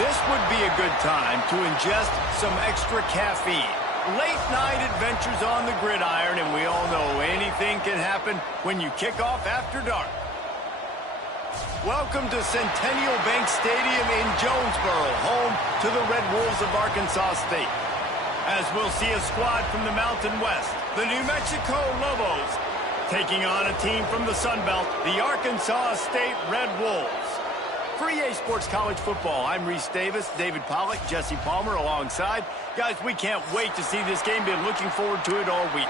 This would be a good time to ingest some extra caffeine. Late night adventures on the gridiron, and we all know anything can happen when you kick off after dark. Welcome to Centennial Bank Stadium in Jonesboro, home to the Red Wolves of Arkansas State. As we'll see a squad from the Mountain West, the New Mexico Lobos, taking on a team from the Sun Belt, the Arkansas State Red Wolves. For EA Sports College Football, I'm Reese Davis, David Pollack, Jesse Palmer alongside. Guys, we can't wait to see this game. Been looking forward to it all week.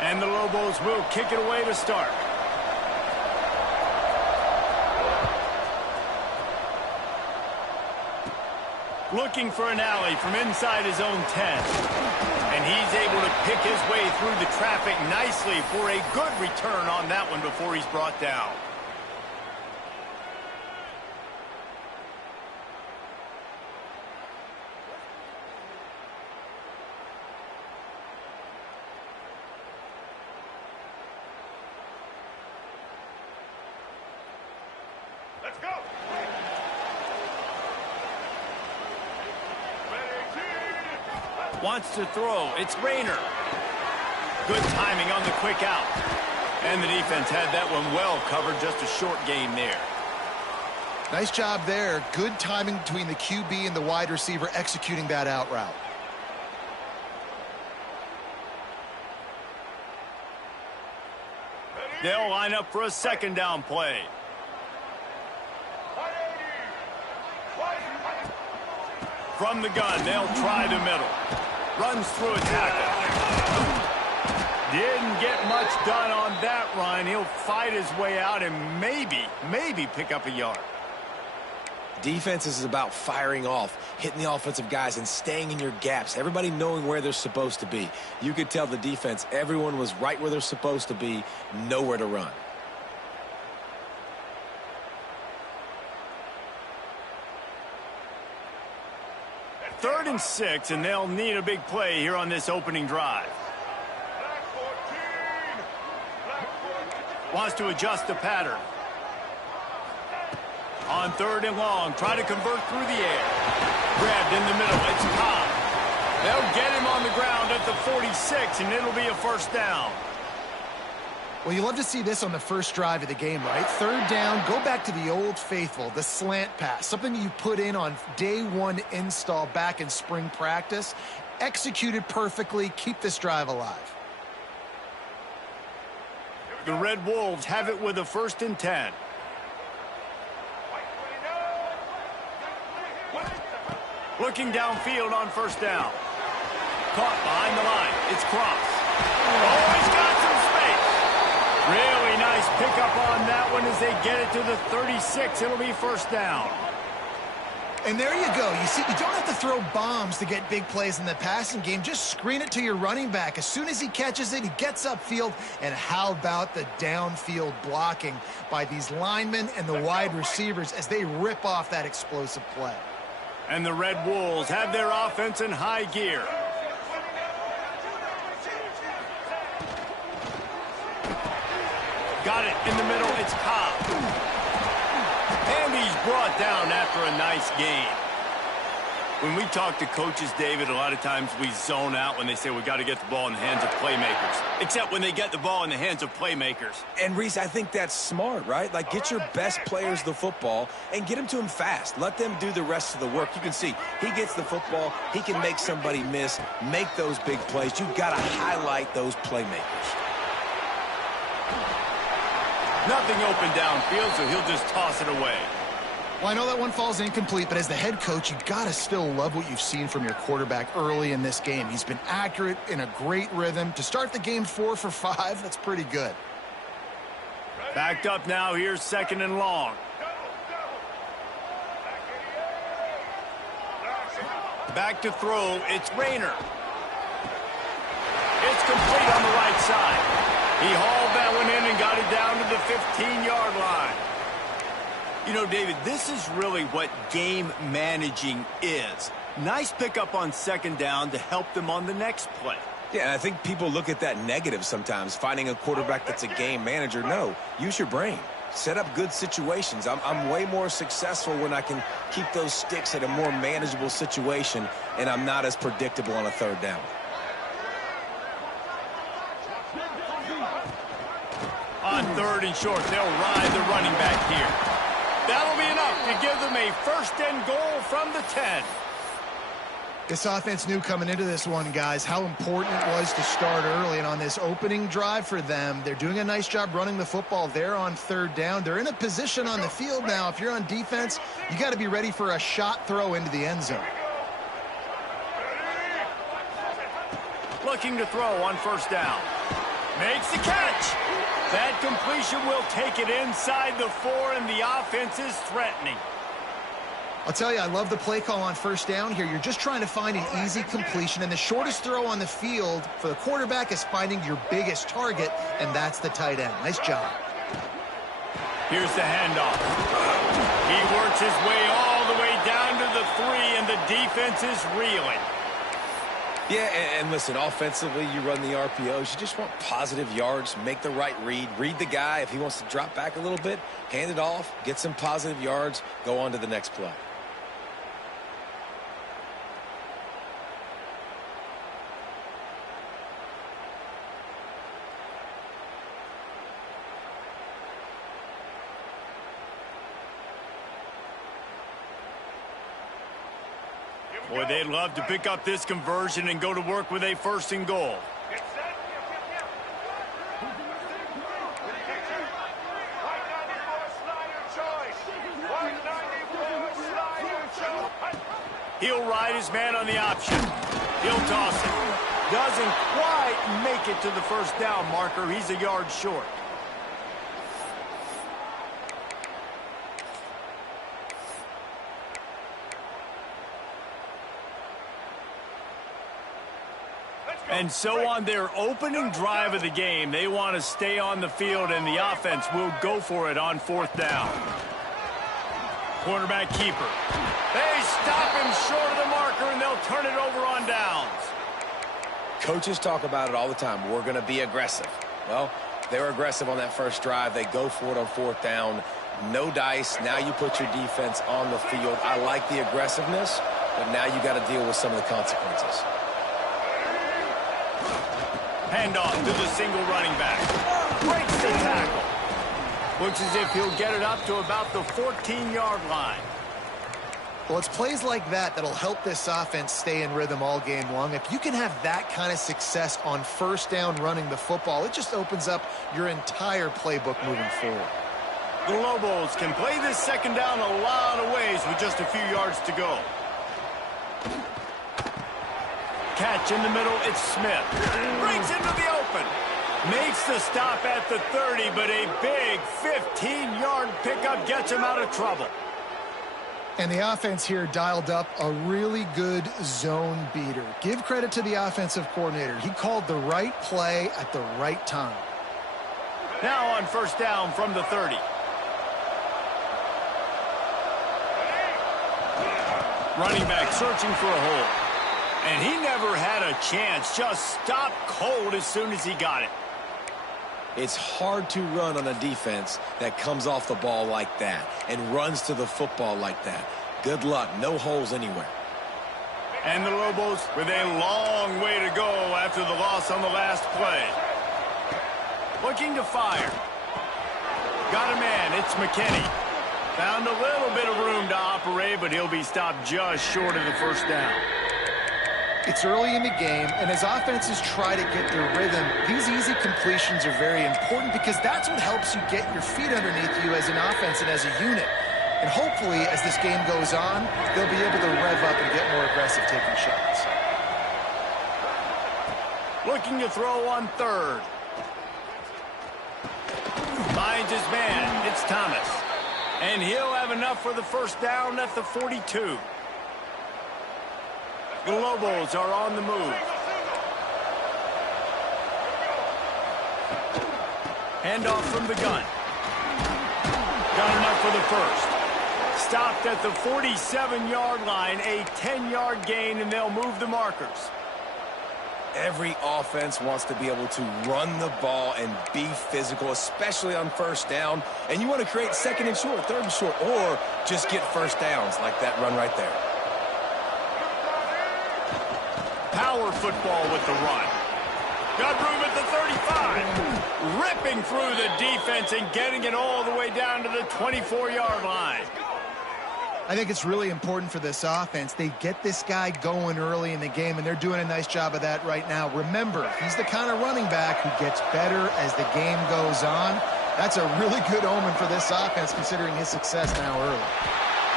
And the Lobos will kick it away to start. Looking for an alley from inside his own 10. And he's able to pick his way through the traffic nicely for a good return on that one before he's brought down. Let's go! Wants to throw. It's Rayner. Good timing on the quick out. And the defense had that one well covered. Just a short gain there. Nice job there. Good timing between the QB and the wide receiver executing that out route. They'll line up for a second down play. From the gun, they'll try the middle. Runs through a tackle. Didn't get much done on that run. He'll fight his way out and maybe pick up a yard. Defense is about firing off, hitting the offensive guys and staying in your gaps. Everybody knowing where they're supposed to be. You could tell the defense, everyone was right where they're supposed to be, nowhere to run. Third and 6, and they'll need a big play here on this opening drive. Wants to adjust the pattern. On third and long, try to convert through the air. Grabbed in the middle, it's Cobb. They'll get him on the ground at the 46, and it'll be a first down. Well, you love to see this on the first drive of the game, right? Third down, go back to the old faithful, the slant pass, something you put in on day one install back in spring practice. Executed perfectly, keep this drive alive. The Red Wolves have it with a 1st and 10. Looking downfield on first down. Caught behind the line. It's Cross. Oh, he's got some space. Really nice pickup on that one as they get it to the 36. It'll be first down. And there you go. You see, you don't have to throw bombs to get big plays in the passing game. Just screen it to your running back. As soon as he catches it, he gets upfield. And how about the downfield blocking by these linemen and the wide receivers as they rip off that explosive play. And the Red Wolves have their offense in high gear. Got it in the middle. It's Cobb. And he's brought down after a nice gain. When we talk to coaches, David, a lot of times we zone out when they say we got to get the ball in the hands of playmakers. Except when they get the ball in the hands of playmakers. And, Reese, I think that's smart, right? Like, get your best players the football and get them to him fast. Let them do the rest of the work. You can see he gets the football. He can make somebody miss, make those big plays. You've got to highlight those playmakers. Nothing open downfield, so he'll just toss it away. Well, I know that one falls incomplete, but as the head coach, you've got to still love what you've seen from your quarterback early in this game. He's been accurate, in a great rhythm. To start the game 4 for 5, that's pretty good. Backed up now, here's 2nd and long. Back to throw, it's Rayner. It's complete on the right side. He hauled that one in and got it down to the 15-yard line. You know, David, this is really what game managing is. Nice pickup on 2nd down to help them on the next play. Yeah, I think people look at that negative sometimes, finding a quarterback that's a game manager. No, use your brain. Set up good situations. I'm way more successful when I can keep those sticks at a more manageable situation, and I'm not as predictable on a third down. On 3rd and short, they'll ride the running back here. That'll be enough to give them a 1st and goal from the 10. This offense knew coming into this one, guys, how important it was to start early. And on this opening drive for them, they're doing a nice job running the football. They're on 3rd down. They're in a position on the field now. If you're on defense, you got to be ready for a shot throw into the end zone. Looking to throw on 1st down. Makes the catch. That completion will take it inside the 4, and the offense is threatening. I'll tell you, I love the play call on 1st down here. You're just trying to find an easy completion, and the shortest throw on the field for the quarterback is finding your biggest target, and that's the tight end. Nice job. Here's the handoff. He works his way all the way down to the 3, and the defense is reeling. Yeah, and listen, offensively, you run the RPOs. You just want positive yards, make the right read. Read the guy. If he wants to drop back a little bit, hand it off, get some positive yards, go on to the next play. Boy, they'd love to pick up this conversion and go to work with a 1st and goal. He'll ride his man on the option. He'll toss it. Doesn't quite make it to the 1st down marker. He's a yard short. And so on their opening drive of the game, they want to stay on the field, and the offense will go for it on 4th down. Quarterback keeper. They stop him short of the marker, and they'll turn it over on downs. Coaches talk about it all the time. We're going to be aggressive. Well, they're aggressive on that 1st drive. They go for it on 4th down. No dice. Now you put your defense on the field. I like the aggressiveness, but now you got to deal with some of the consequences. Handoff to the single running back. Breaks the tackle. Looks as if he'll get it up to about the 14-yard line. Well, it's plays like that that'll help this offense stay in rhythm all game long. If you can have that kind of success on 1st down running the football, it just opens up your entire playbook moving forward. The Lobos can play this 2nd down a lot of ways with just a few yards to go. Catch in the middle, it's Smith. Brings into the open. Makes the stop at the 30, but a big 15-yard pickup gets him out of trouble. And the offense here dialed up a really good zone beater. Give credit to the offensive coordinator. He called the right play at the right time. Now on 1st down from the 30. Running back searching for a hole. And he never had a chance. Just stopped cold as soon as he got it. It's hard to run on a defense that comes off the ball like that and runs to the football like that. Good luck. No holes anywhere. And the Lobos with a long way to go after the loss on the last play. Looking to fire. Got a man. It's McKinney. Found a little bit of room to operate, but he'll be stopped just short of the 1st down. It's early in the game, and as offenses try to get their rhythm, these easy completions are very important because that's what helps you get your feet underneath you as an offense and as a unit. And hopefully, as this game goes on, they'll be able to rev up and get more aggressive taking shots. Looking to throw on 3rd. Finds his man. It's Thomas. And he'll have enough for the 1st down at the 42. The Lobos are on the move. Handoff from the gun. Got enough for the 1st. Stopped at the 47-yard line, a 10-yard gain, and they'll move the markers. Every offense wants to be able to run the ball and be physical, especially on first down. And you want to create second and short, third and short, or just get first downs like that run right there. Power football with the run. Got room at the 35. Ripping through the defense and getting it all the way down to the 24-yard line. I think it's really important for this offense. They get this guy going early in the game, and they're doing a nice job of that right now. Remember, he's the kind of running back who gets better as the game goes on. That's a really good omen for this offense, considering his success now early.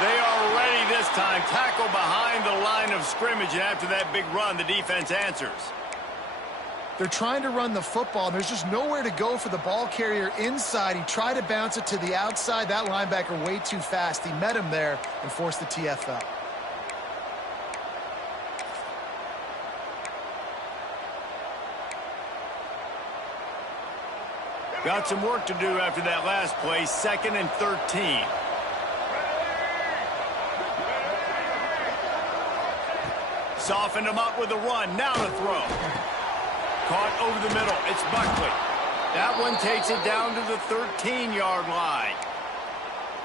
They are ready this time. Tackle behind the line of scrimmage, and after that big run, the defense answers. They're trying to run the football, and there's just nowhere to go for the ball carrier inside. He tried to bounce it to the outside. That linebacker way too fast. He met him there and forced the TFL. Got some work to do after that last play. 2nd and 13. Softened him up with a run. Now to throw. Caught over the middle. It's Buckley. That one takes it down to the 13-yard line.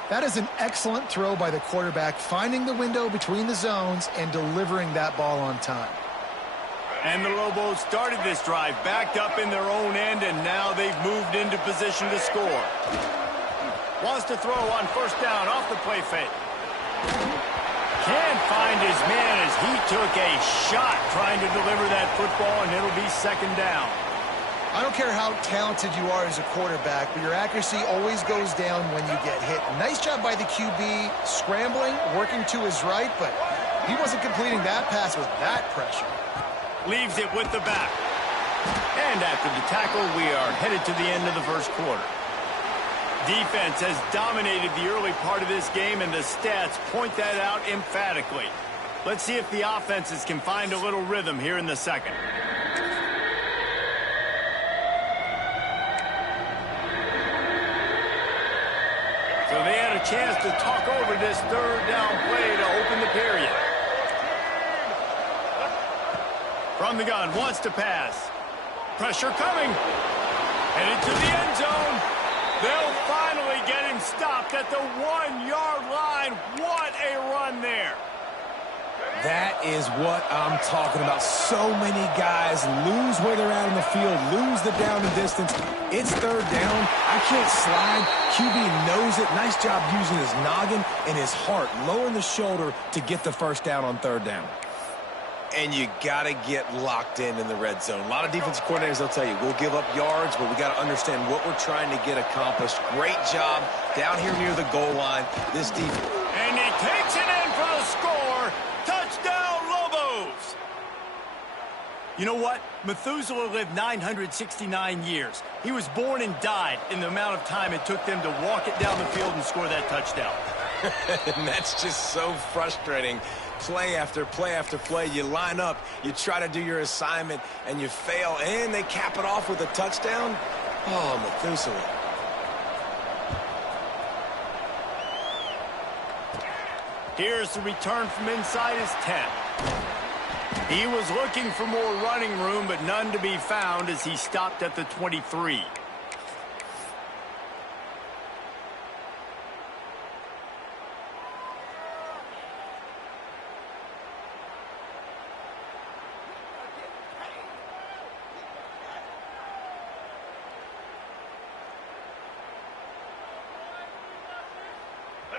That is an excellent throw by the quarterback, finding the window between the zones and delivering that ball on time. And the Lobos started this drive, backed up in their own end, and now they've moved into position to score. Wants to throw on first down off the play fake. Can't find his man as he took a shot trying to deliver that football, and it'll be 2nd down. I don't care how talented you are as a quarterback, but your accuracy always goes down when you get hit. Nice job by the QB scrambling, working to his right, but he wasn't completing that pass with that pressure. Leaves it with the back. And after the tackle, we are headed to the end of the first quarter. Defense has dominated the early part of this game, and the stats point that out emphatically. Let's see if the offenses can find a little rhythm here in the second. So they had a chance to talk over this 3rd down play to open the period. From the gun, wants to pass. Pressure coming. Headed to the end zone. They'll finally get him stopped at the 1-yard line. What a run there. That is what I'm talking about. So many guys lose where they're at in the field, lose the down and distance. It's 3rd down. I can't slide. QB knows it. Nice job using his noggin and his heart, lowering the shoulder to get the first down on 3rd down. And you got to get locked in the red zone. A lot of defensive coordinators, they'll tell you, we'll give up yards, but we got to understand what we're trying to get accomplished. Great job down here near the goal line. This defense. And he takes it in for the score. Touchdown, Lobos. You know what? Methuselah lived 969 years. He was born and died in the amount of time it took them to walk it down the field and score that touchdown. And that's just so frustrating. Play after play after play, you line up, you try to do your assignment, and you fail, and they cap it off with a touchdown. Oh, Methuselah. Here's the return from inside his 10. He was looking for more running room, but none to be found as he stopped at the 23.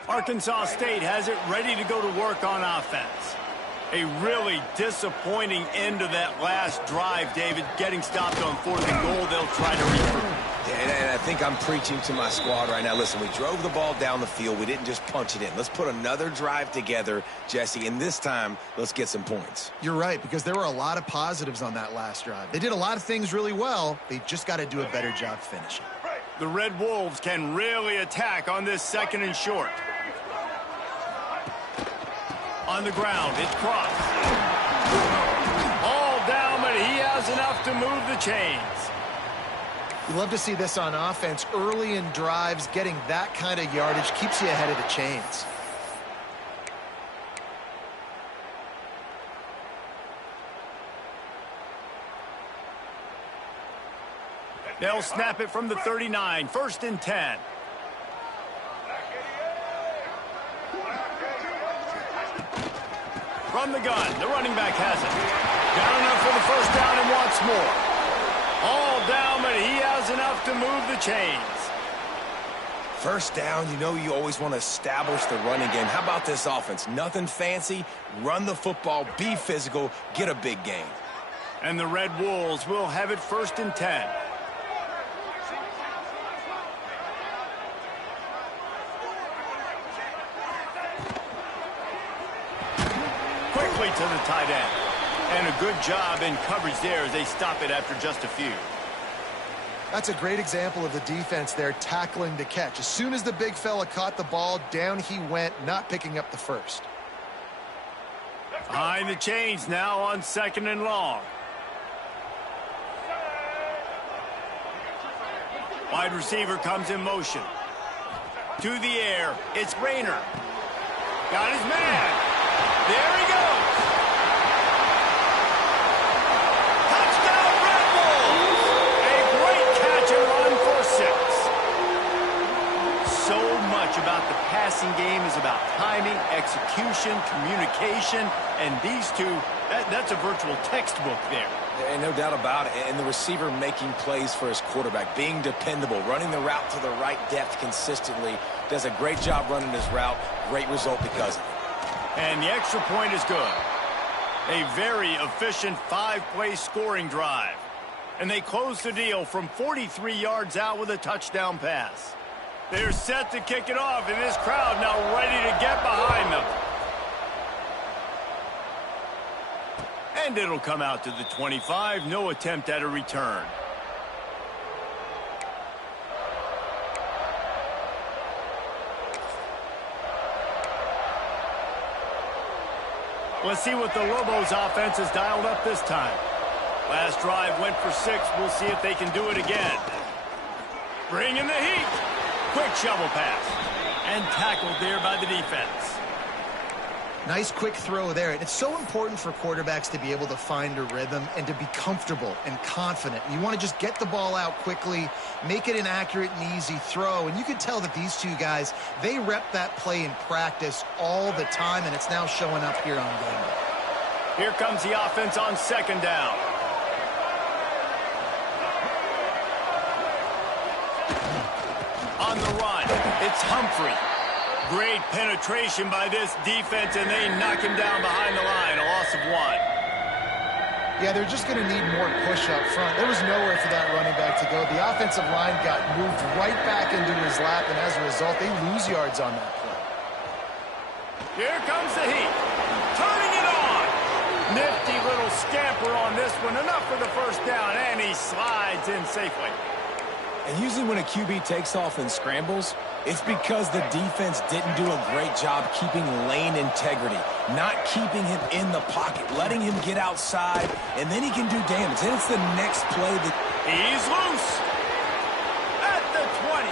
Arkansas State has it ready to go to work on offense. A really disappointing end to that last drive, David. Getting stopped on 4th and goal, they'll try to regroup. Yeah, and I think I'm preaching to my squad right now. Listen, we drove the ball down the field. We didn't just punch it in. Let's put another drive together, Jesse, and this time, let's get some points. You're right, because there were a lot of positives on that last drive. They did a lot of things really well. They just got to do a better job finishing. The Red Wolves can really attack on this 2nd and short. On the ground, it's Cross. All down, but he has enough to move the chains. You love to see this on offense. Early in drives, getting that kind of yardage keeps you ahead of the chains. They'll snap it from the 39, 1st and 10. From the gun, the running back has it. Got enough for the 1st down and wants more. All down, but he has enough to move the chains. 1st down, you know you always want to establish the running game. How about this offense? Nothing fancy. Run the football, be physical, get a big gain. And the Red Wolves will have it 1st and 10. Quickly to the tight end. And a good job in coverage there as they stop it after just a few. That's a great example of the defense there tackling the catch. As soon as the big fella caught the ball, down he went, not picking up the 1st. Behind the chains now on 2nd and long. Wide receiver comes in motion. To the air, it's Rayner. Got his man. There he goes. Touchdown, Red Wolves. A great catch and run for 6. So much about the passing game is about timing, execution, communication, and these two, that's a virtual textbook there. And no doubt about it. And the receiver making plays for his quarterback, being dependable, running the route to the right depth consistently. Does a great job running his route. Great result because of it. And the extra point is good. A very efficient 5-play scoring drive. And they close the deal from 43 yards out with a touchdown pass. They're set to kick it off, and this crowd now ready to get behind them. And it'll come out to the 25. No attempt at a return. Let's see what the Lobos offense has dialed up this time. Last drive went for 6. We'll see if they can do it again. Bring in the heat. Quick shovel pass. And tackled there by the defense. Nice quick throw there. And it's so important for quarterbacks to be able to find a rhythm and to be comfortable and confident. You want to just get the ball out quickly, make it an accurate and easy throw. And you can tell that these two guys, they rep that play in practice all the time, and it's now showing up here on game day. Here comes the offense on 2nd down. On the run, it's Humphrey. Great penetration by this defense, and they knock him down behind the line, a loss of 1. Yeah, they're just going to need more push up front. There was nowhere for that running back to go. The offensive line got moved right back into his lap, and as a result, they lose yards on that play. Here comes the heat. Turning it on. Nifty little scamper on this one. Enough for the 1st down, and he slides in safely. And usually when a QB takes off and scrambles, it's because the defense didn't do a great job keeping lane integrity, not keeping him in the pocket, letting him get outside, and then he can do damage. And it's the next play that... He's loose. At the 20.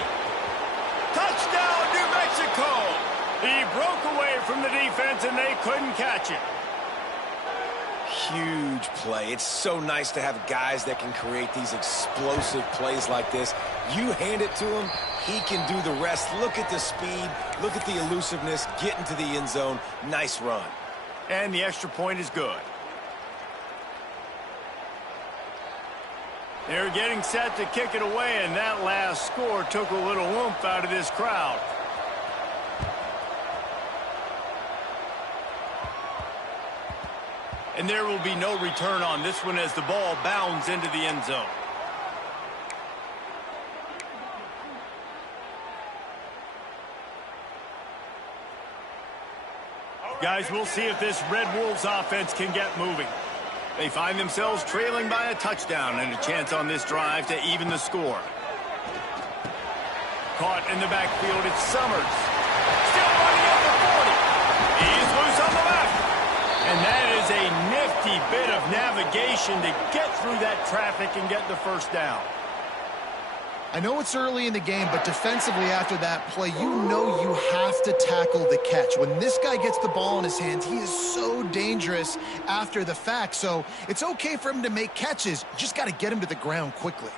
Touchdown, New Mexico. He broke away from the defense, and they couldn't catch it. Huge play. It's so nice to have guys that can create these explosive plays like this. You hand it to him, he can do the rest. Look at the speed, look at the elusiveness, get into the end zone. Nice run. And the extra point is good. They're getting set to kick it away, and that last score took a little oomph out of this crowd. And there will be no return on this one as the ball bounds into the end zone. Guys, we'll see if this Red Wolves offense can get moving. They find themselves trailing by a touchdown and a chance on this drive to even the score. Caught in the backfield, it's Summers. Still running up the 40. He's loose on the left. And that is a nifty bit of navigation to get through that traffic and get the 1st down. I know it's early in the game, but defensively after that play, you know you have to tackle the catch. When this guy gets the ball in his hands, he is so dangerous after the fact. So it's okay for him to make catches. You just got to get him to the ground quickly.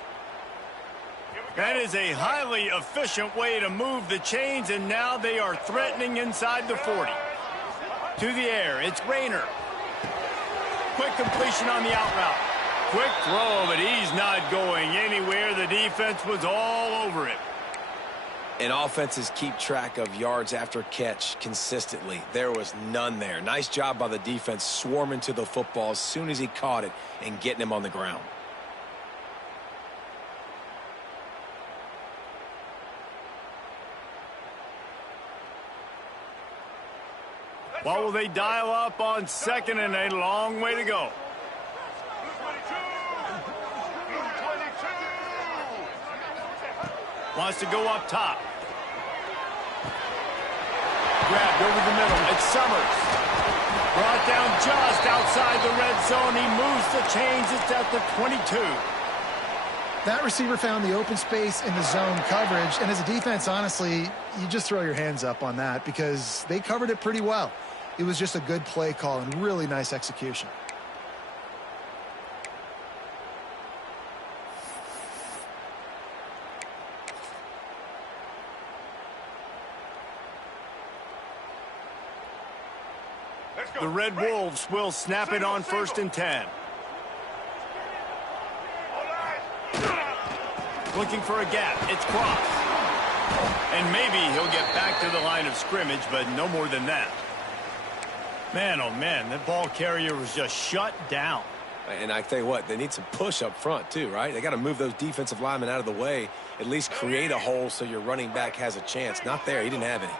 That is a highly efficient way to move the chains, and now they are threatening inside the 40. To the air, it's Rayner. Quick completion on the out route. Quick throw, but he's not going anywhere. The defense was all over it. And offenses keep track of yards after catch consistently. There was none there. Nice job by the defense swarming to the football as soon as he caught it and getting him on the ground. What will they dial up on second and a long way to go? Wants to go up top. Grabbed over the middle. It's Summers. Brought down just outside the red zone. He moves the chains. It's at the 22. That receiver found the open space in the zone coverage, and as a defense, honestly, you just throw your hands up on that because they covered it pretty well. It was just a good play call and really nice execution. The Red Wolves will snap it on 1st and 10. Looking for a gap. It's Cross. And maybe he'll get back to the line of scrimmage, but no more than that. Man, oh man, that ball carrier was just shut down. And I tell you what, they need some push up front too, right? They got to move those defensive linemen out of the way, at least create a hole so your running back has a chance. Not there. He didn't have any.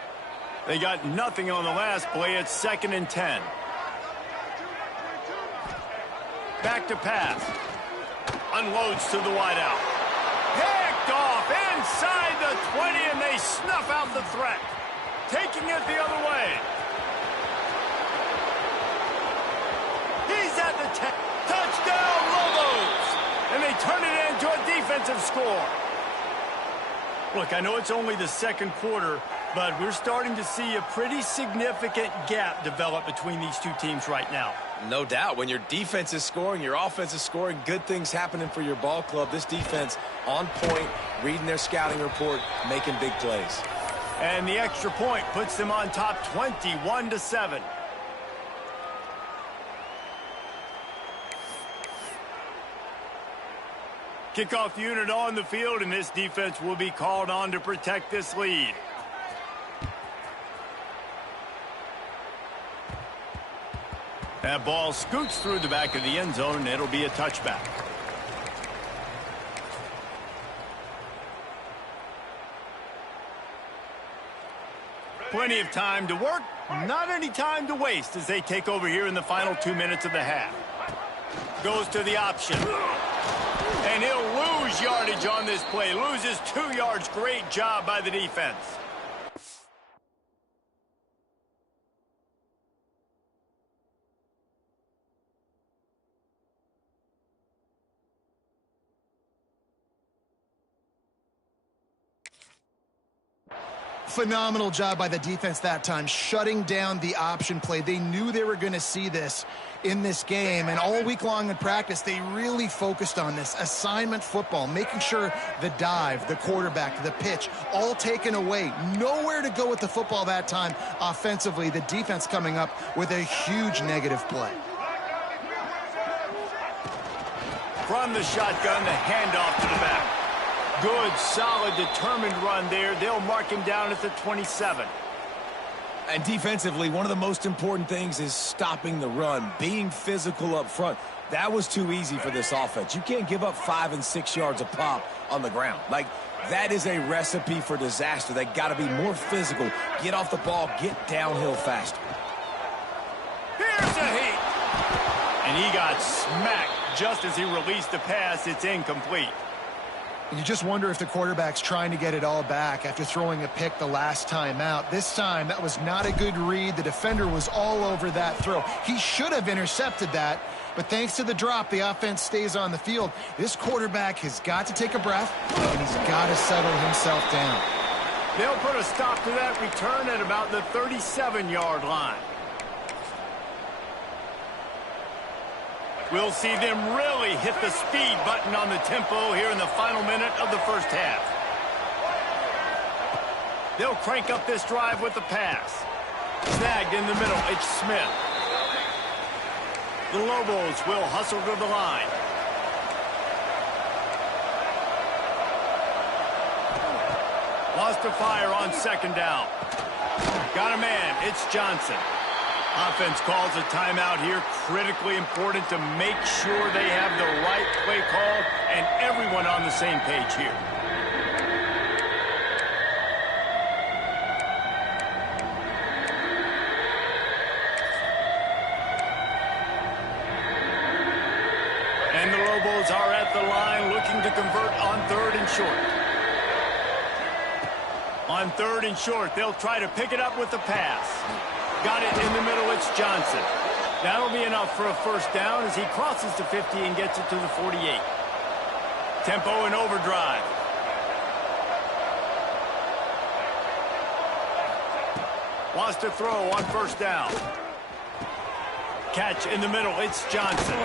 They got nothing on the last play. It's 2nd and 10. Back to pass. Unloads to the wideout. Picked off inside the 20, and they snuff out the threat. Taking it the other way. He's at the 10. Touchdown, Lobos! And they turn it into a defensive score. Look, I know it's only the second quarter, but we're starting to see a pretty significant gap develop between these two teams right now. No doubt. When your defense is scoring, your offense is scoring, good things happening for your ball club. This defense on point, reading their scouting report, making big plays. And the extra point puts them on top 21-7. Kickoff unit on the field, and this defense will be called on to protect this lead. That ball scoots through the back of the end zone, and it'll be a touchback. Plenty of time to work, not any time to waste as they take over here in the final 2 minutes of the half. Goes to the option. And he'll lose yardage on this play. Loses 2 yards. Great job by the defense. Phenomenal job by the defense that time, shutting down the option play. They knew they were going to see this in this game, and all week long in practice, they really focused on this assignment football, making sure the dive, the quarterback, the pitch, all taken away. Nowhere to go with the football that time offensively. The defense coming up with a huge negative play. From the shotgun, the handoff to the back. Good, solid, determined run there. They'll mark him down at the 27. And defensively, one of the most important things is stopping the run, being physical up front. That was too easy for this offense. You can't give up 5 and 6 yards a pop on the ground. Like, that is a recipe for disaster. They got to be more physical, get off the ball, get downhill faster. Here's a heat. And he got smacked just as he released the pass. It's incomplete. And you just wonder if the quarterback's trying to get it all back after throwing a pick the last time out. This time, that was not a good read. The defender was all over that throw. He should have intercepted that, but thanks to the drop, the offense stays on the field. This quarterback has got to take a breath, and he's got to settle himself down. They'll put a stop to that return at about the 37-yard line. We'll see them really hit the speed button on the tempo here in the final minute of the first half. They'll crank up this drive with the pass. Snagged in the middle, it's Smith. The Lobos will hustle to the line. Lost to fire on second down. Got a man, it's Johnson. Offense calls a timeout here. Critically important to make sure they have the right play call and everyone on the same page here. And the Lobos are at the line looking to convert on 3rd and short. On 3rd and short, they'll try to pick it up with the pass. Got it in the middle, it's Johnson. That'll be enough for a first down as he crosses the 50 and gets it to the 48. Tempo and overdrive. Wants to throw on first down. Catch in the middle, it's Johnson.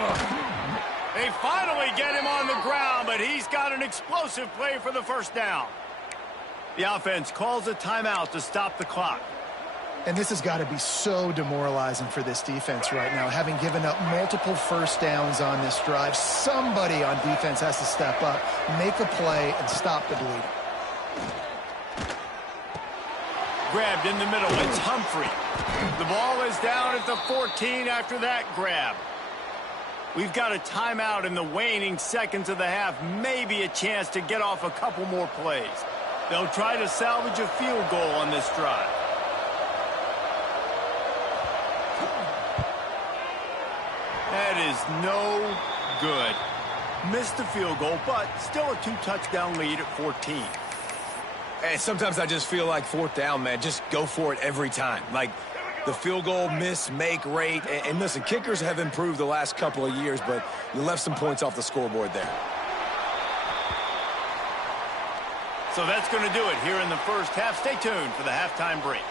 They finally get him on the ground, but he's got an explosive play for the first down. The offense calls a timeout to stop the clock. And this has got to be so demoralizing for this defense right now, having given up multiple first downs on this drive. Somebody on defense has to step up, make a play, and stop the bleeding. Grabbed in the middle, it's Humphrey. The ball is down at the 14 after that grab. We've got a timeout in the waning seconds of the half, maybe a chance to get off a couple more plays. They'll try to salvage a field goal on this drive. That is no good. Missed the field goal, but still a 2-touchdown lead at 14. And sometimes I just feel like 4th down, man. Just go for it every time. Like the field goal miss-make rate. And listen, kickers have improved the last couple of years, but you left some points off the scoreboard there. So that's going to do it here in the first half. Stay tuned for the halftime break.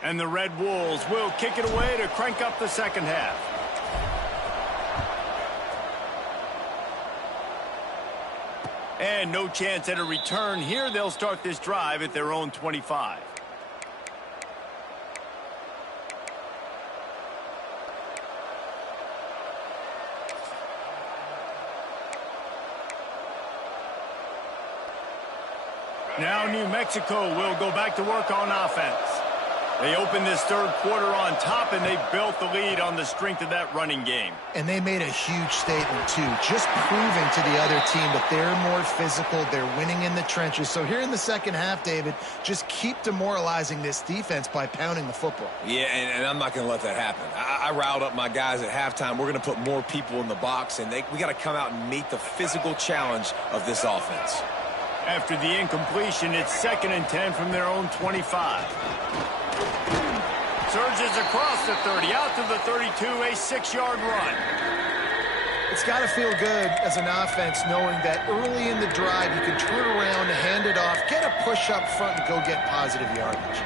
And the Red Wolves will kick it away to crank up the second half. And no chance at a return here. They'll start this drive at their own 25. Now New Mexico will go back to work on offense. They opened this third quarter on top, and they built the lead on the strength of that running game. And they made a huge statement, too, just proving to the other team that they're more physical, they're winning in the trenches. So here in the second half, David, just keep demoralizing this defense by pounding the football. Yeah, and I'm not going to let that happen. I riled up my guys at halftime. We're going to put more people in the box, and we got to come out and meet the physical challenge of this offense. After the incompletion, it's 2nd and 10 from their own 25. Surges across the 30, out to the 32, a 6-yard run. It's got to feel good as an offense knowing that early in the drive you can turn around, hand it off, get a push up front, and go get positive yardage.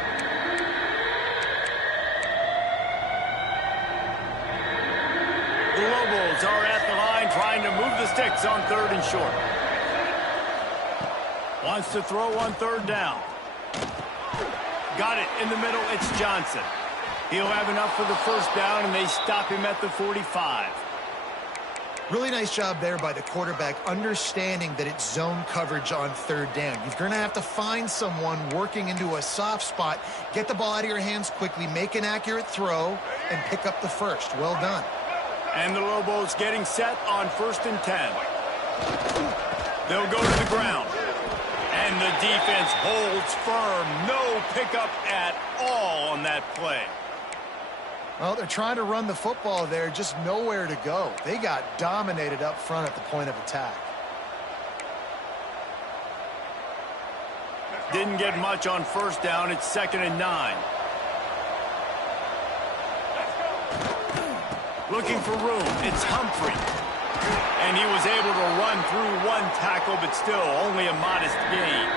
The Lobos are at the line trying to move the sticks on 3rd and short. Wants to throw on 3rd down. Got it in the middle, it's Johnson. He'll have enough for the first down, and they stop him at the 45. Really nice job there by the quarterback, understanding that it's zone coverage on 3rd down. You're going to have to find someone working into a soft spot, get the ball out of your hands quickly, make an accurate throw, and pick up the first. Well done. And the Lobos getting set on 1st and 10. They'll go to the ground. And the defense holds firm. No pickup at all on that play. Well, they're trying to run the football there, just nowhere to go. They got dominated up front at the point of attack. Didn't get much on first down. It's 2nd and 9. Looking for room. It's Humphrey. And he was able to run through one tackle, but still only a modest gain.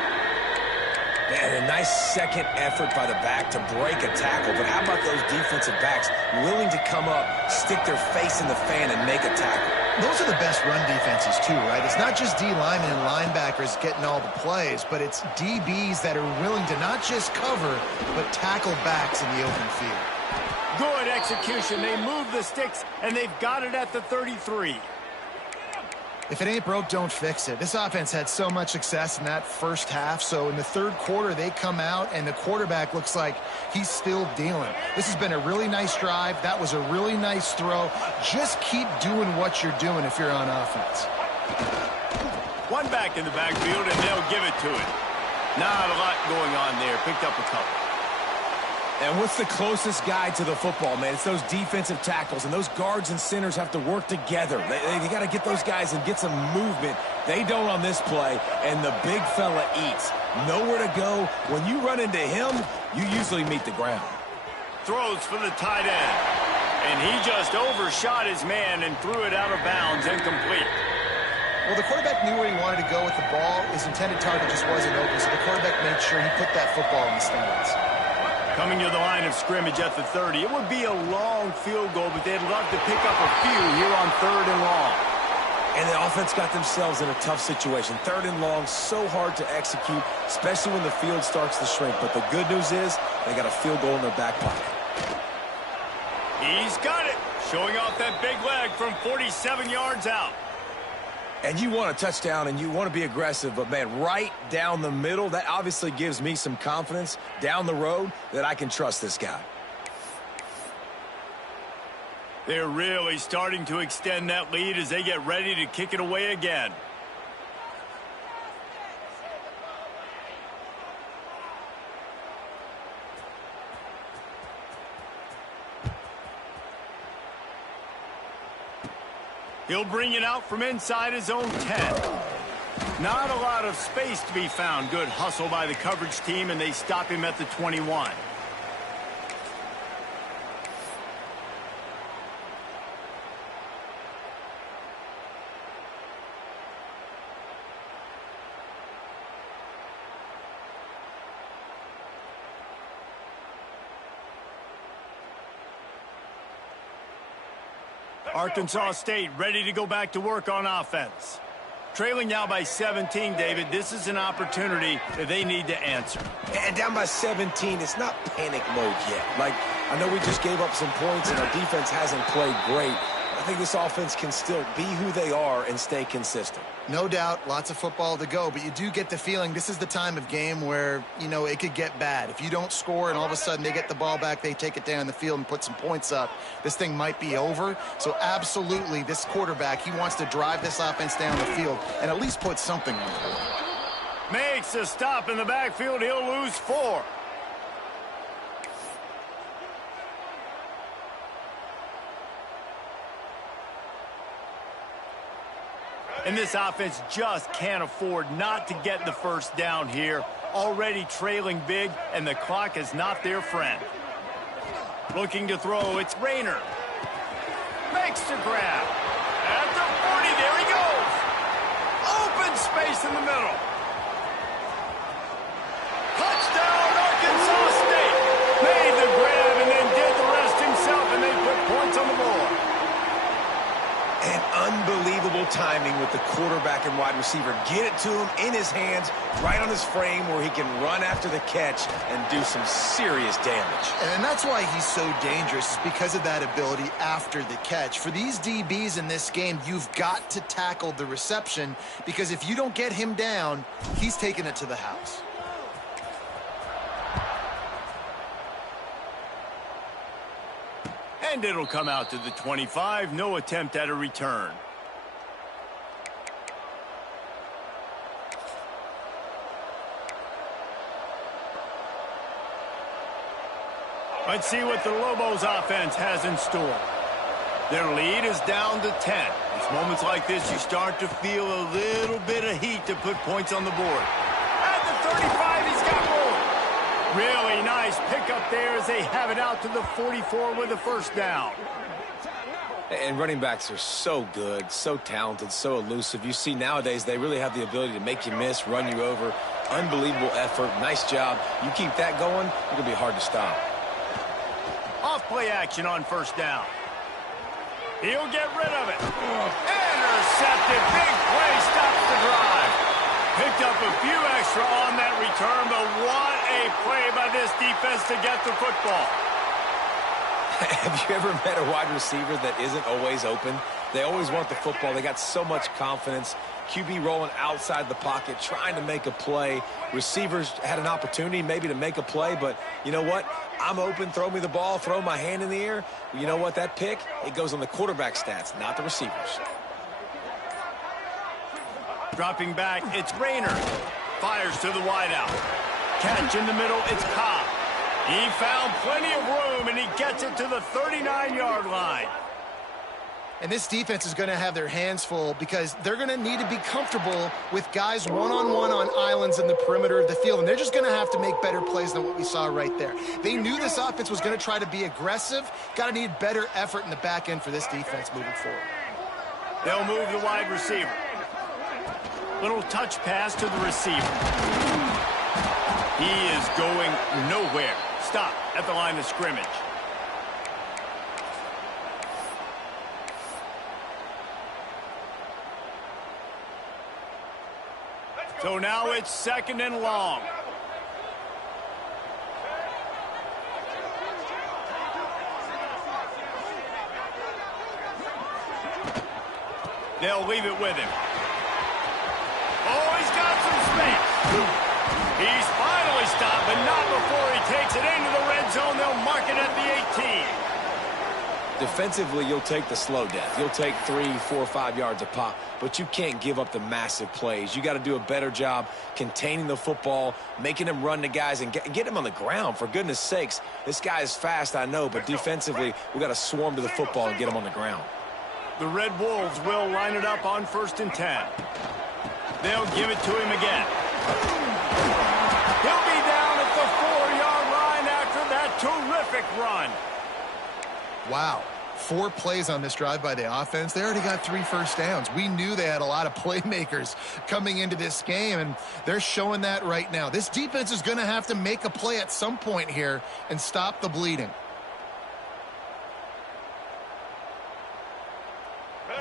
Man, a nice second effort by the back to break a tackle. But how about those defensive backs willing to come up, stick their face in the fan, and make a tackle? Those are the best run defenses, too, right? It's not just D linemen and linebackers getting all the plays, but it's DBs that are willing to not just cover, but tackle backs in the open field. Good execution. They move the sticks, and they've got it at the 33. If it ain't broke, don't fix it. This offense had so much success in that first half, so in the third quarter, they come out, and the quarterback looks like he's still dealing. This has been a really nice drive. That was a really nice throw. Just keep doing what you're doing if you're on offense. One back in the backfield, and they'll give it to him. Not a lot going on there. Picked up a couple. And what's the closest guy to the football, man? It's those defensive tackles, and those guards and centers have to work together. They got to get those guys and get some movement. They don't on this play, and the big fella eats. Nowhere to go. When you run into him, you usually meet the ground. Throws for the tight end. And he just overshot his man and threw it out of bounds, incomplete. Well, the quarterback knew where he wanted to go with the ball. His intended target just wasn't open, so the quarterback made sure he put that football in the stands. Coming to the line of scrimmage at the 30. It would be a long field goal, but they'd love to pick up a few here on 3rd and long. And the offense got themselves in a tough situation. 3rd and long, so hard to execute, especially when the field starts to shrink. But the good news is they got a field goal in their back pocket. He's got it. Showing off that big leg from 47 yards out. And you want a touchdown, and you want to be aggressive, but, man, right down the middle, that obviously gives me some confidence down the road that I can trust this guy. They're really starting to extend that lead as they get ready to kick it away again. He'll bring it out from inside his own 10. Not a lot of space to be found. Good hustle by the coverage team, and they stop him at the 21. Arkansas State ready to go back to work on offense. Trailing now by 17, David. This is an opportunity that they need to answer. And down by 17, it's not panic mode yet. Like, I know we just gave up some points and our defense hasn't played great. I think this offense can still be who they are and stay consistent. No doubt, lots of football to go, but you do get the feeling this is the time of game where, you know, it could get bad. If you don't score and all of a sudden they get the ball back, they take it down the field and put some points up, this thing might be over. So absolutely, this quarterback, he wants to drive this offense down the field and at least put something on the board. Makes a stop in the backfield. He'll lose 4. And this offense just can't afford not to get the first down here. Already trailing big, and the clock is not their friend. Looking to throw, it's Rayner. Makes the grab. At the 40, there he goes. Open space in the middle. Touchdown, Arkansas State. Made the grab and then did the rest himself, and they put points on the board. And unbelievable timing with the quarterback and wide receiver. Get it to him in his hands, right on his frame where he can run after the catch and do some serious damage. And that's why he's so dangerous, is because of that ability after the catch. For these DBs in this game, you've got to tackle the reception, because if you don't get him down, he's taking it to the house. And it'll come out to the 25. No attempt at a return. Let's see what the Lobos offense has in store. Their lead is down to 10. It's moments like this you start to feel a little bit of heat to put points on the board. At the 35, he's got more. Really nice pickup there as they have it out to the 44 with the first down. And running backs are so good, so talented, so elusive. You see nowadays they really have the ability to make you miss, run you over. Unbelievable effort. Nice job. You keep that going, it'll be hard to stop. Off play action on first down. He'll get rid of it. Intercepted. Big play stops the drive. Picked up a few extra on that return, but what a play by this defense to get the football. Have you ever met a wide receiver that isn't always open? They always want the football. They got so much confidence. QB rolling outside the pocket, trying to make a play. Receivers had an opportunity maybe to make a play, but you know what? I'm open, throw me the ball, throw my hand in the air. Well, you know what? That pick, it goes on the quarterback stats, not the receivers. Dropping back, it's Rayner. Fires to the wideout. Catch in the middle, it's Cobb. He found plenty of room, and he gets it to the 39-yard line. And this defense is going to have their hands full because they're going to need to be comfortable with guys one-on-one on islands in the perimeter of the field. And they're just going to have to make better plays than what we saw right there. They knew this offense was going to try to be aggressive. Got to need better effort in the back end for this defense moving forward. They'll move the wide receiver. Little touch pass to the receiver. He is going nowhere. Stop at the line of scrimmage. So now it's 2nd and long. They'll leave it with him. Oh, he's got some space. He's finally stopped, but not before he takes it into the red zone. They'll mark it at the 18. Defensively, you'll take the slow death. You'll take 3, 4, 5 yards a pop, but you can't give up the massive plays. You got to do a better job containing the football, making them run to guys, and get him on the ground. For goodness sakes, this guy is fast, I know, but defensively, we got to swarm to the football and get him on the ground. The Red Wolves will line it up on 1st and 10. They'll give it to him again. He'll be down at the 4-yard line after that terrific run. Wow. 4 plays on this drive by the offense. They already got 3 first downs. We knew they had a lot of playmakers coming into this game, and they're showing that right now. This defense is going to have to make a play at some point here and stop the bleeding.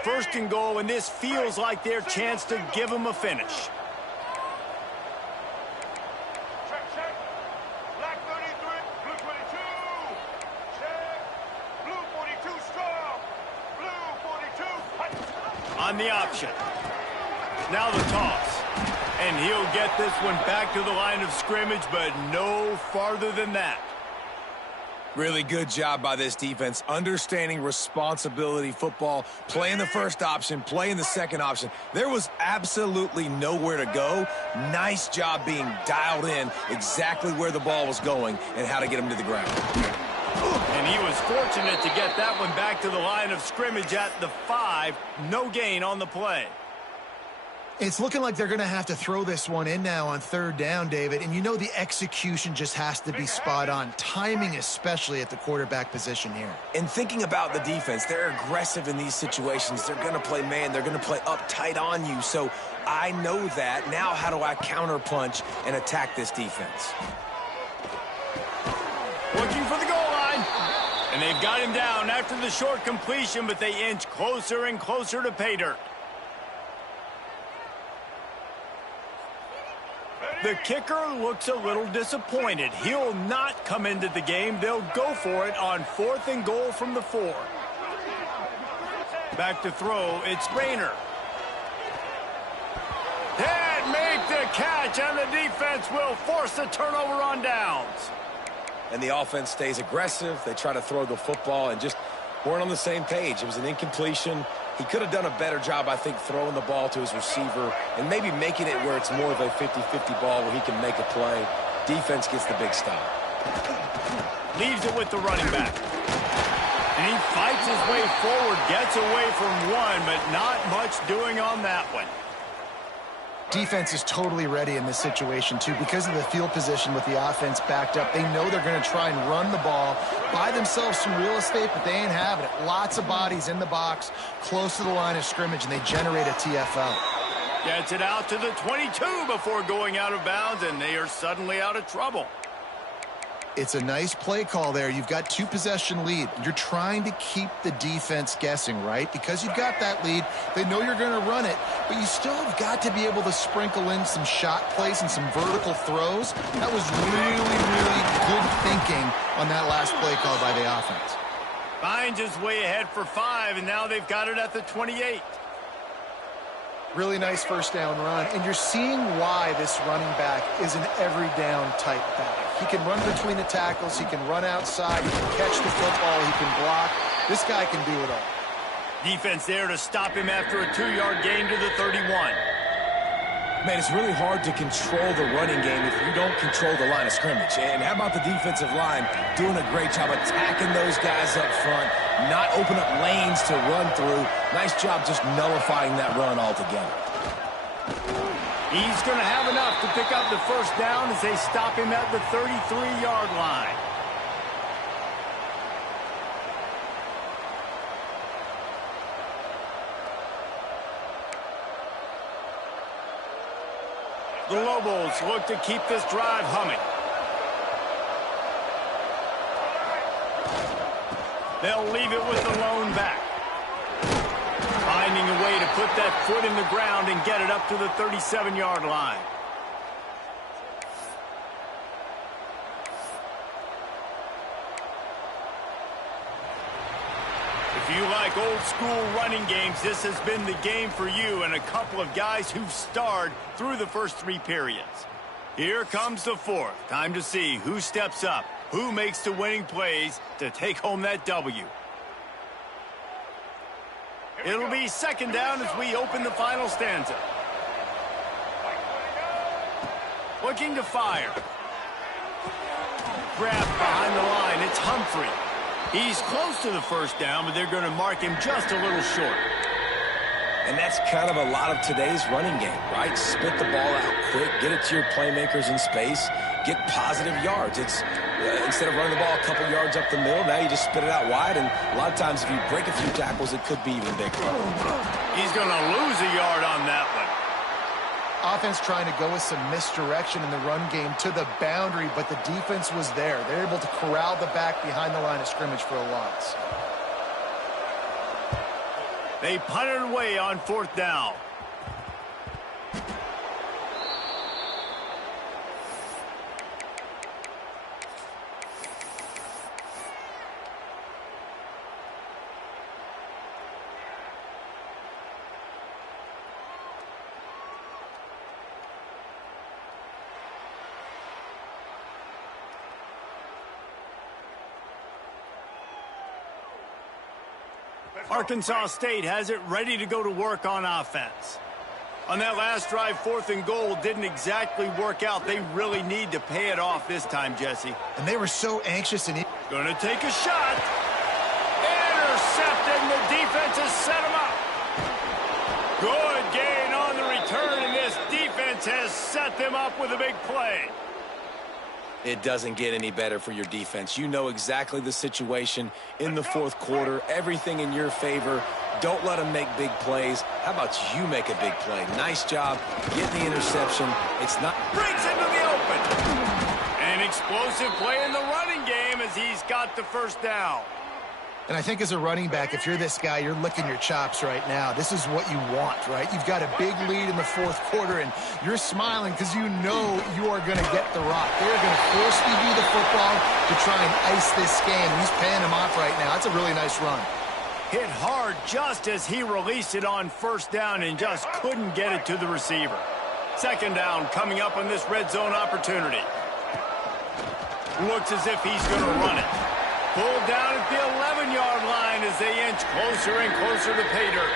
1st and goal, and this feels like their chance to give them a finish. On the option. Now the toss. And he'll get this one back to the line of scrimmage, but no farther than that. Really good job by this defense, understanding responsibility football, playing the first option, playing the second option. There was absolutely nowhere to go. Nice job being dialed in exactly where the ball was going and how to get him to the ground. And he was fortunate to get that one back to the line of scrimmage at the 5. No gain on the play. It's looking like they're going to have to throw this one in now on 3rd down, David. And you know the execution just has to be spot on. Timing especially at the quarterback position here. And thinking about the defense, they're aggressive in these situations. They're going to play man. They're going to play up tight on you. So I know that. Now how do I counterpunch and attack this defense? Looking for the goal line. And they've got him down after the short completion, but they inch closer and closer to pay dirt. The kicker looks a little disappointed. He'll not come into the game. They'll go for it on 4th and goal from the 4. Back to throw, it's Rayner. Dad make the catch, and the defense will force the turnover on downs. And the offense stays aggressive. They try to throw the football and just weren't on the same page. It was an incompletion. He could have done a better job, I think, throwing the ball to his receiver and maybe making it where it's more of a 50-50 ball where he can make a play. Defense gets the big stop. Leaves it with the running back. And he fights his way forward, gets away from one, but not much doing on that one. Defense is totally ready in this situation, too. Because of the field position with the offense backed up, they know they're going to try and run the ball, buy themselves some real estate, but they ain't having it. Lots of bodies in the box, close to the line of scrimmage, and they generate a TFL. Gets it out to the 22 before going out of bounds, and they are suddenly out of trouble. It's a nice play call there. You've got 2-possession lead. You're trying to keep the defense guessing, right? Because you've got that lead, they know you're going to run it, but you still have got to be able to sprinkle in some shot plays and some vertical throws. That was really, really good thinking on that last play call by the offense. Finds his way ahead for 5, and now they've got it at the 28. Really nice first down run, and you're seeing why this running back is an every down type back. He can run between the tackles, he can run outside, he can catch the football, he can block. This guy can do it all. Defense there to stop him after a 2-yard gain to the 31. Man, it's really hard to control the running game if you don't control the line of scrimmage. And how about the defensive line doing a great job attacking those guys up front, not open up lanes to run through. Nice job just nullifying that run altogether. He's going to have enough to pick up the first down as they stop him at the 33-yard line. The Lobos look to keep this drive humming. They'll leave it with the lone back. Finding a way to put that foot in the ground and get it up to the 37-yard line. If you like old school running games, this has been the game for you and a couple of guys who've starred through the first 3 periods. Here comes the fourth. Time to see who steps up, who makes the winning plays to take home that W. It'll be second down as we open the final stanza. Looking to fire. Grabbed behind the line. It's Humphrey. He's close to the first down, but they're going to mark him just a little short. And that's kind of a lot of today's running game, right? Spit the ball out quick, get it to your playmakers in space, get positive yards. It's instead of running the ball a couple yards up the middle, now you just spit it out wide, and a lot of times if you break a few tackles, it could be even bigger. He's going to lose a yard on that one. Offense trying to go with some misdirection in the run game to the boundary, but the defense was there. They're able to corral the back behind the line of scrimmage for a loss. They punted away on fourth down. Arkansas State has it ready to go to work on offense. On that last drive, 4th and goal didn't exactly work out. They really need to pay it off this time, Jesse. And they were so anxious and going to take a shot. Intercepted, and the defense has set him up. Good gain on the return, and this defense has set them up with a big play. It doesn't get any better for your defense. You know exactly the situation in the fourth quarter. Everything in your favor. Don't let them make big plays. How about you make a big play? Nice job getting the interception. It's not... Brings into the open. An explosive play in the running game as he's got the first down. And I think as a running back, if you're this guy, you're licking your chops right now. This is what you want, right? You've got a big lead in the fourth quarter, and you're smiling because you know you are going to get the rock. They're going to force feed you the football to try and ice this game. He's paying him off right now. That's a really nice run. Hit hard just as he released it on first down and just couldn't get it to the receiver. Second down coming up on this red zone opportunity. Looks as if he's going to run it. Pulled down at the 11-yard line as they inch closer and closer to pay dirt.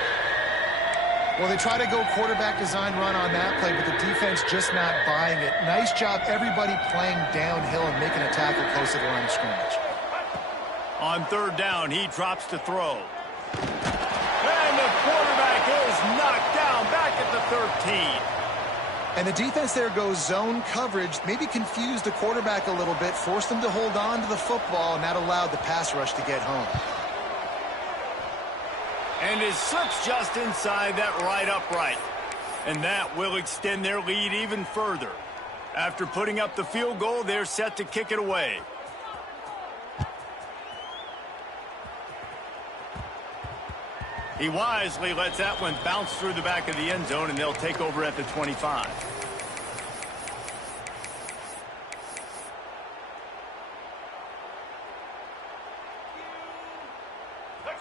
Well, they try to go quarterback design run on that play, but the defense just not buying it. Nice job, everybody playing downhill and making a tackle close to the line of scrimmage. On third down, he drops to throw. And the quarterback is knocked down back at the 13. And the defense there goes zone coverage, maybe confused the quarterback a little bit, forced him to hold on to the football, and that allowed the pass rush to get home. And it slips just inside that right upright. And that will extend their lead even further. After putting up the field goal, they're set to kick it away. He wisely lets that one bounce through the back of the end zone, and they'll take over at the 25.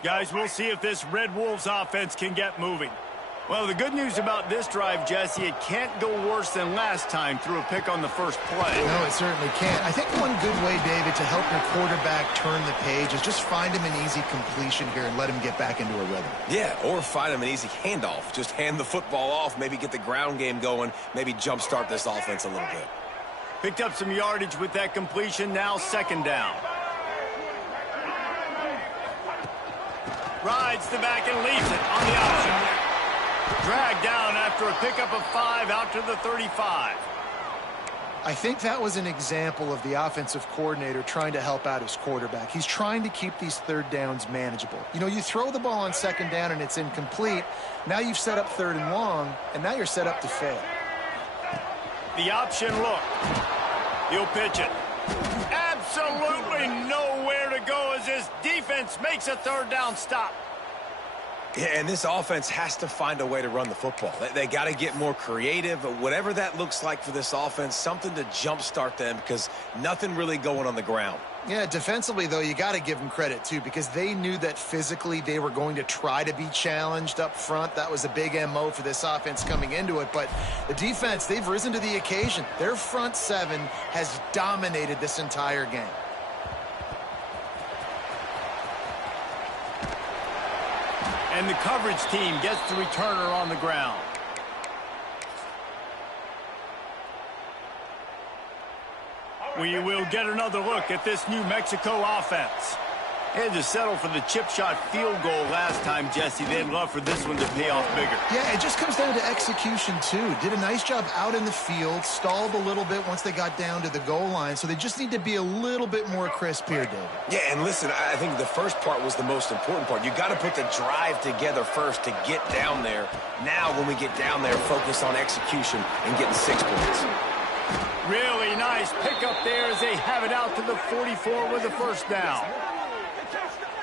Guys, we'll see if this Red Wolves offense can get moving. Well, the good news about this drive, Jesse, it can't go worse than last time through a pick on the first play. No, it certainly can't. I think one good way, David, to help your quarterback turn the page is just find him an easy completion here and let him get back into a rhythm. Yeah, or find him an easy handoff. Just hand the football off, maybe get the ground game going, maybe jumpstart this offense a little bit. Picked up some yardage with that completion, now second down. Rides the back and leaves it on the option. Dragged down after a pickup of 5 out to the 35. I think that was an example of the offensive coordinator trying to help out his quarterback. He's trying to keep these third downs manageable. You know, you throw the ball on second down and it's incomplete. Now you've set up third and long, and now you're set up to fail. The option look. He'll pitch it. Absolutely nowhere to go as this defense makes a third down stop. Yeah, and this offense has to find a way to run the football. They got to get more creative, whatever that looks like for this offense, something to jumpstart them because nothing really going on the ground. Yeah, defensively, though, you got to give them credit, too, because they knew that physically they were going to try to be challenged up front. That was a big MO for this offense coming into it. But the defense, they've risen to the occasion. Their front seven has dominated this entire game. And the coverage team gets the returner on the ground. We will get another look at this New Mexico offense. Had to settle for the chip shot field goal last time, Jesse. They'd love for this one to pay off bigger. Yeah, it just comes down to execution, too. Did a nice job out in the field, stalled a little bit once they got down to the goal line, so they just need to be a little bit more crisp here, David. Yeah, and listen, I think the first part was the most important part. You got to put the drive together first to get down there. Now, when we get down there, focus on execution and getting 6 points. Really nice pickup there as they have it out to the 44 with a first down.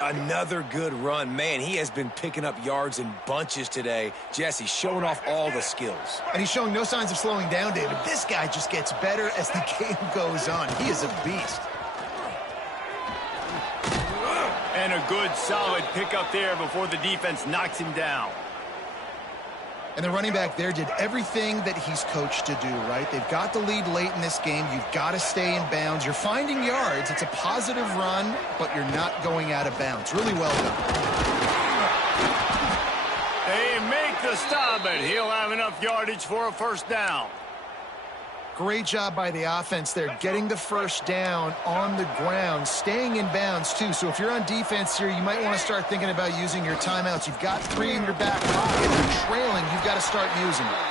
Another good run. Man, he has been picking up yards in bunches today. Jesse showing off all the skills. And he's showing no signs of slowing down, David. This guy just gets better as the game goes on. He is a beast. And a good, solid pickup there before the defense knocks him down. And the running back there did everything that he's coached to do, right? They've got the lead late in this game. You've got to stay in bounds. You're finding yards. It's a positive run, but you're not going out of bounds. Really well done. They make the stop, but he'll have enough yardage for a first down. Great job by the offense there, getting the first down on the ground, staying in bounds, too. So if you're on defense here, you might want to start thinking about using your timeouts. You've got 3 in your back pocket. You're trailing. You've got to start using them.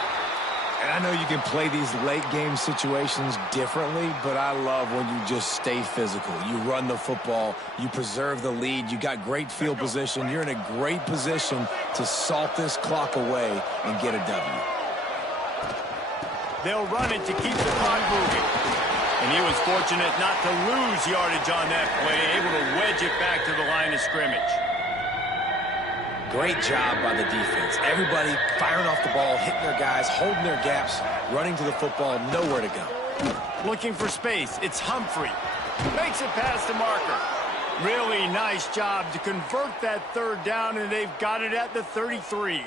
And I know you can play these late-game situations differently, but I love when you just stay physical. You run the football. You preserve the lead. You got great field position. You're in a great position to salt this clock away and get a W. They'll run it to keep the clock moving. And he was fortunate not to lose yardage on that play, able to wedge it back to the line of scrimmage. Great job by the defense. Everybody firing off the ball, hitting their guys, holding their gaps, running to the football, nowhere to go. Looking for space. It's Humphrey. Makes it past the marker. Really nice job to convert that third down, and they've got it at the 33.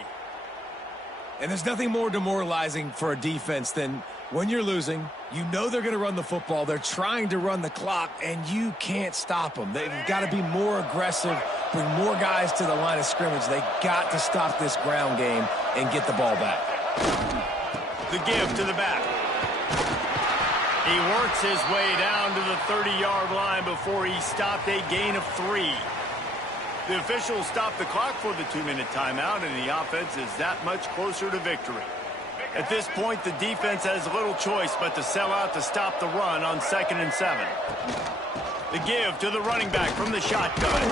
And there's nothing more demoralizing for a defense than when you're losing, you know they're going to run the football, they're trying to run the clock, and you can't stop them. They've got to be more aggressive, bring more guys to the line of scrimmage. They got to stop this ground game and get the ball back. The give to the back. He works his way down to the 30-yard line before he stopped a gain of 3. The officials stopped the clock for the 2-minute timeout, and the offense is that much closer to victory. At this point, the defense has little choice but to sell out to stop the run on 2nd and 7. The give to the running back from the shotgun.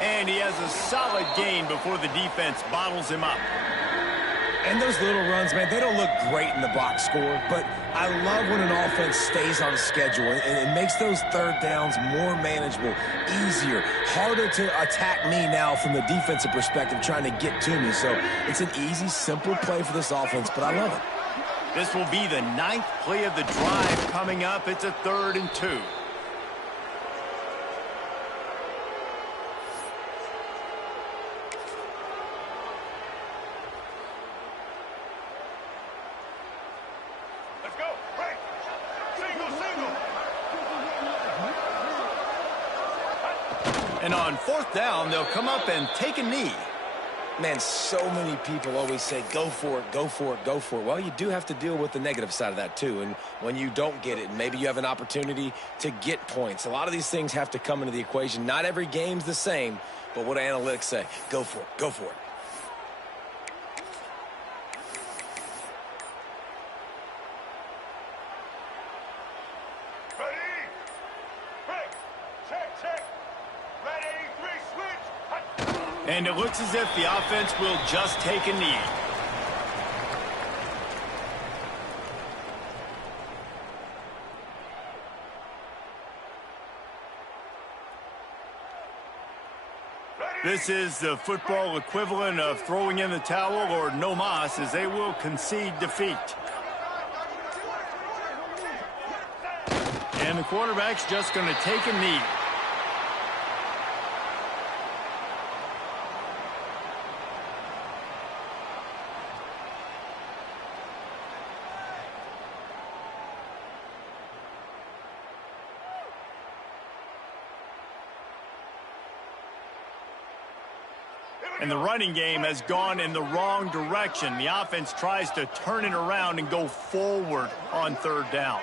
And he has a solid gain before the defense bottles him up. And those little runs, man, they don't look great in the box score, but I love when an offense stays on schedule and it makes those third downs more manageable, easier, harder to attack me now from the defensive perspective trying to get to me. So it's an easy, simple play for this offense, but I love it. This will be the 9th play of the drive coming up. It's a 3rd and 2. And on 4th down, they'll come up and take a knee. Man, so many people always say, go for it, go for it, go for it. Well, you do have to deal with the negative side of that, too. And when you don't get it, maybe you have an opportunity to get points. A lot of these things have to come into the equation. Not every game's the same, but what do analytics say? Go for it, go for it. And it looks as if the offense will just take a knee. This is the football equivalent of throwing in the towel or no mas, as they will concede defeat. And the quarterback's just going to take a knee. And the running game has gone in the wrong direction. The offense tries to turn it around and go forward on 3rd down.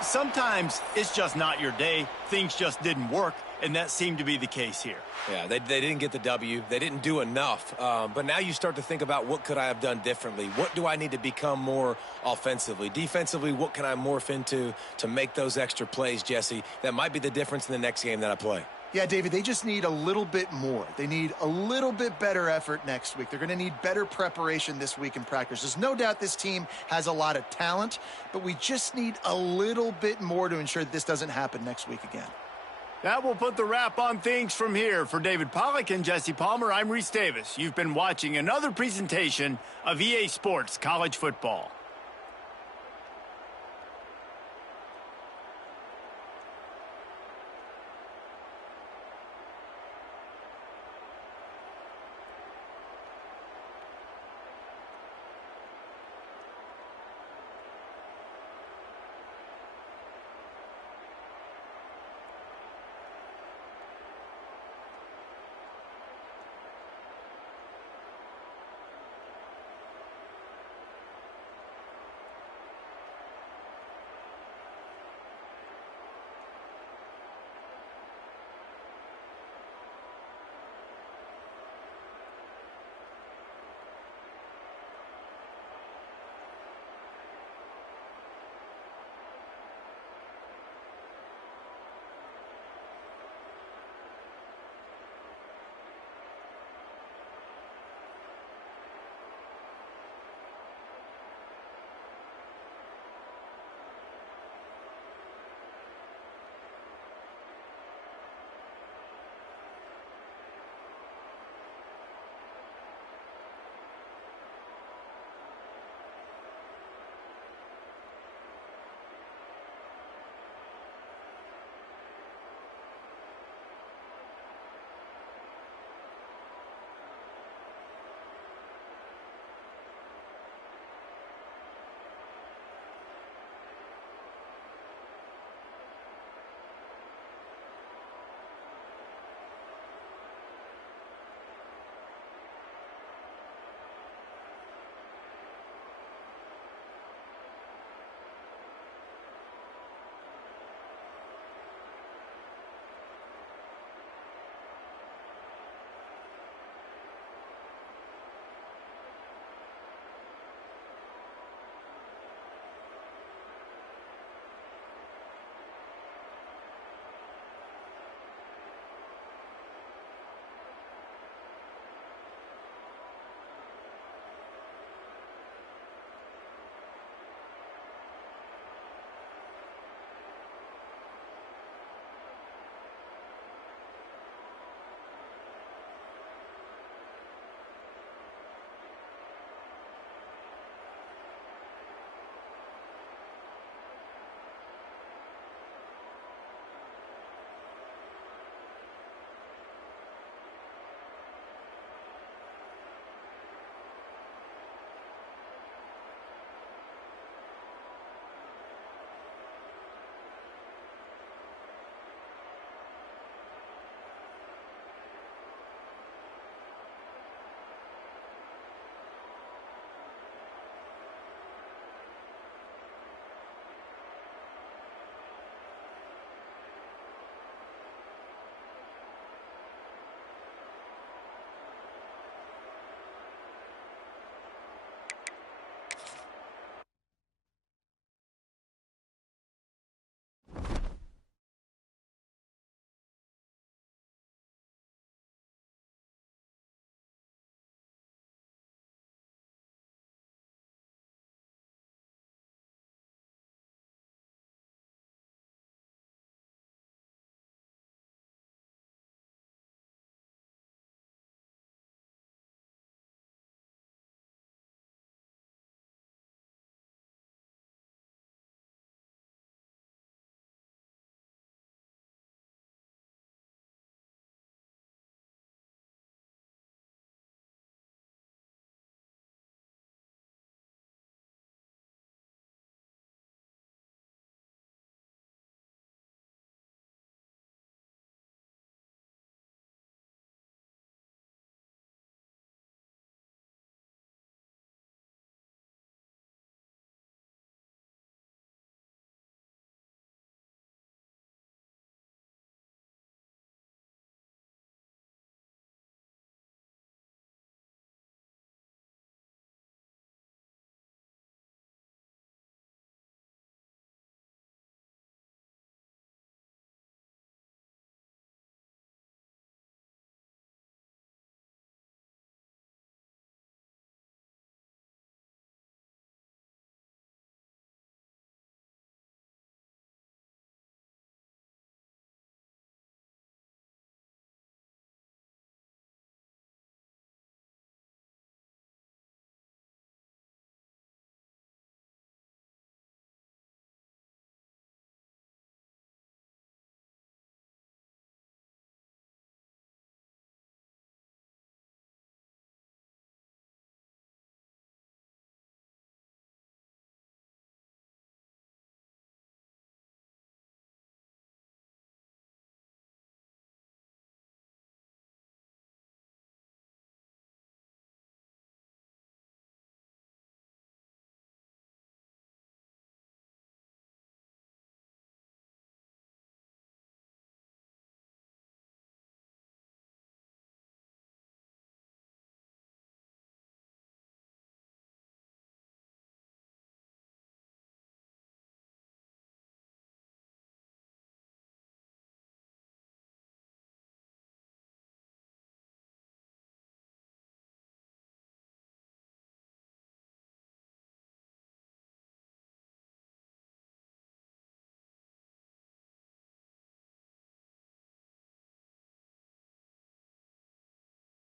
Sometimes it's just not your day. Things just didn't work, and that seemed to be the case here. Yeah, they didn't get the W. They didn't do enough. But now you start to think about what could I have done differently? What do I need to become more offensively? Defensively, what can I morph into to make those extra plays, Jesse? That might be the difference in the next game that I play. Yeah, David, they just need a little bit more. They need a little bit better effort next week. They're going to need better preparation this week in practice. There's no doubt this team has a lot of talent, but we just need a little bit more to ensure that this doesn't happen next week again. That will put the wrap on things from here. For David Pollack and Jesse Palmer, I'm Reese Davis. You've been watching another presentation of EA Sports College Football.